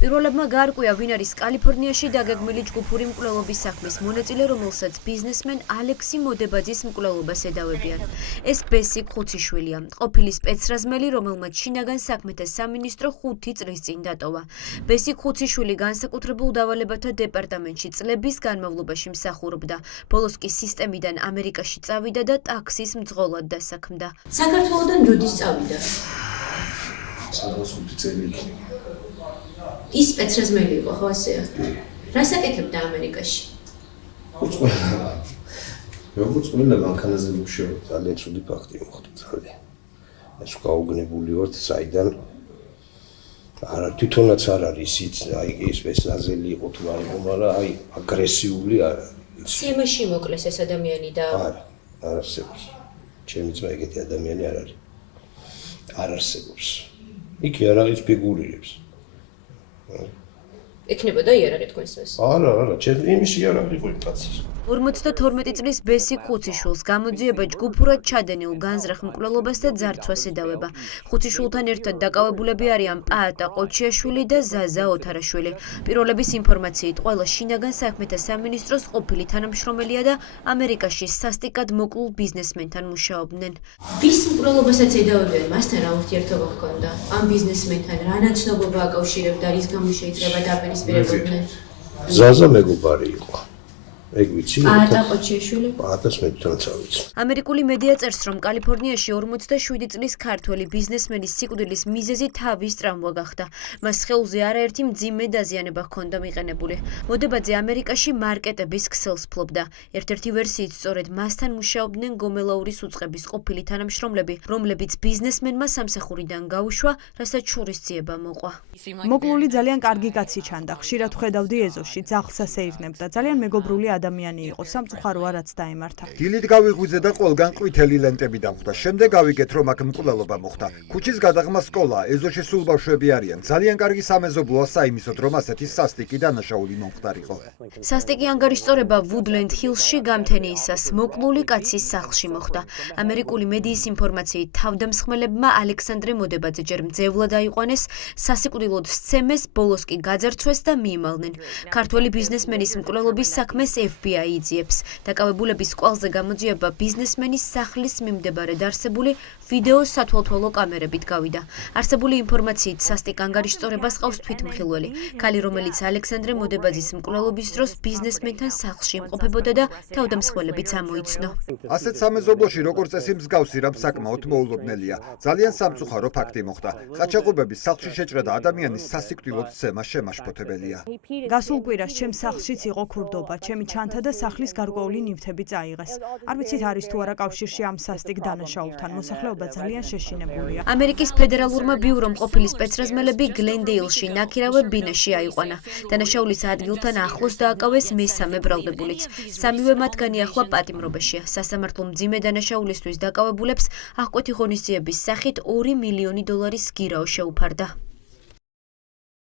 პირველებმა გაარკვია, ვინ არის კალიფორნიაში დაგეგმილი ჯგუფური მკვლელობის საქმის მონაწილე, რომელსაც ბიზნესმენ ალექსი მოდებაძის მკვლელობას ედავებიან. ეს ბესიკ ხუციშვილია, ყოფილი სპეცრაზმელი, რომელმაც შინაგან საქმეთა სამინისტრო 5 წლის წინ დატოვა. ბესიკ ხუციშვილი განსაკუთრებულ დავალებათა დეპარტამენტში წლების განმავლობაში მსახურობდა. ბოლოს კი სისტემიდან ამერიკაში წავიდა და ტაქსის მძღოლად დასაქმდა. საქართველოდან როდის წავიდა? სადღაც 5 წელი. ის სპეცრაზმელი იყო, ხო ასეა? რას აკეთებდა ამერიკაში? როგორც ყველა მანქანაზე მუშაობდა, ძალიან ცუდი ფაქტი მოხდა ძალიან. ეს გაუგნებული ვართ, საიდან არა თვითონაც არ არის იცი, აი ეს ნაზელი იყო თუ არ იყო, მაგრამ აი აგრესიული არ არის. სიემაში მოკლეს ეს ადამიანი და არა არსებობს. ჩემი ძმა ეგეთი ადამიანი არ არის. არ არსებობს. იქ არ არის ფიგურირებს. ექნებოდა იარაღი თქვენს ეს? არა, ჩემ იმისი არ არის ყო კაცის. 52 წლის ბესიკ ხუციშვილს გამოძიება ჯგუფურად ჩადენილ განზრახ მკვლელობას და ძარცვას ედავება. ხუციშვილთან ერთად დაკავებულები არიან პაატა ყოჩიაშვილი და ზაზა ოთარაშვილი. პირველების ინფორმაციით, ყველა შინაგან საქმეთა სამინისტროს ყოფილი თანამშრომელია და ამერიკაში სასტიკად მოკლულ ბიზნესმენთან მუშაობდნენ. ვის მკვლელობასაც ედავებიან, მასთან რა ურთიერთობა ჰქონდა? ამ ბიზნესმენთან რა ნაცნობობა აკავშირებდა, რის გამო შეიძლება დაპირისპირებოდნენ? ზაზა მეგობარი იყო. ეგ ვიცი? პაატა ყოჩიაშვილი? პაატას მე თვითონაც არ ვიცი. ამერიკული მედია წერს, რომ კალიფორნიაში 47 წლის ქართველი ბიზნესმენის სიკვდილის მიზეზი თავის ტრავმა გახდა. მას სხეულზე არაერთი მძიმე დაზიანება ჰქონდა მიყენებული. მოდებაძე ამერიკაში მარკეტების ქსელს ფლობდა. ერთ-ერთი ვერსიით სწორედ მასთან მუშაობდნენ გომელაურის უწყების ყოფილი თანამშრომლები, რომლებიც ბიზნესმენმა სამსახურიდან გაუშვა, რასაც შურისძიება მოყვა. მოკლული ძალიან კარგი კაცი ჩანდა, ხშირად ხედავდი ეზოში, ძაღლსაც ეირნებდა, ძალიან მეგობრული ადამიანი იყო, სამწუხარო არაც დაემართა. დილით გავიღვიძე და ყველგან ყვითელი ლენტები დახვდა. შემდეგ გავიგეთ, რომ აქ მკვლელობა მოხდა. ქუჩის გადაღმა სკოლა, ეზოში სულ ბავშვები არიან. ძალიან კარგი სამეზობლოა საიმისოდ, რომ ასეთი სასტიკი დანაშაული მომხდარიყო. სასტიკი ანგარიშწორება ვუდლენდ ჰილსში გამთენიისას მოკლული კაცის სახლში მოხდა. ამერიკული მედიის ინფორმაციით, თავდამსხმელებმა ალექსანდრე მოდებაძე ჯერ მძევლად აიყვანეს, სასიკვდილოდ სცემეს, ბოლოს კი გაძარცვეს და მიიმალნენ. ქართველი ბიზნესმენის მკვლელობის საქმეს FBI იძიებს. დაკავებულების კვალზე გამოძიება ბიზნესმენის სახლის მიმდებარედ არსებული ვიდეო სათვალთვალო კამერებით გავიდა. არსებული ინფორმაციით, სასტიკ ანგარიშწორებას ყავს თვითმხილველი, ქალი, რომელიც ალექსანდრე მოდებაძის მკვლელობის დროს ბიზნესმენთან სახლში იმყოფებოდა და თავდამსხმელებიც ამოიცნო. ასეთ სამეზობლოში როგორც წესი მსგავსი რამ საკმაოდ მოულოდნელია. ძალიან სამწუხარო ფაქტი მოხდა. ყაჩაღობების სახლში შეჭრა და ადამიანის სასიკვდილოდ სცემა შემაშფოთებელია. გასულ კვირას ჩემს სახლშიც იყო ქურდობა, ჩემი ჩანთა და სახლის გარკვეული ნივთები წაიღეს. არ ვიცით არის თუ არა კავშირში ამ სასტიკ დანაშაულთან, მოსახლეობა ძალიან შეშინებულია. ამერიკის ფედერალურმა ბიურომ ყოფილი სპეცრაზმელები გლენდეილში, ნაქირავე ბინაში აიყვანა. დანაშაულის ადგილთან ახლოს დააკავეს მესამე ბრალდებულიც. სამივე მათგანი ახლა პატიმრობაშია. სასამართლო მძიმე დანაშაულისთვის დაკავებულებს აღკვეთი ღონისძიების სახით $2 მილიონი სგირაო შეუფარდა.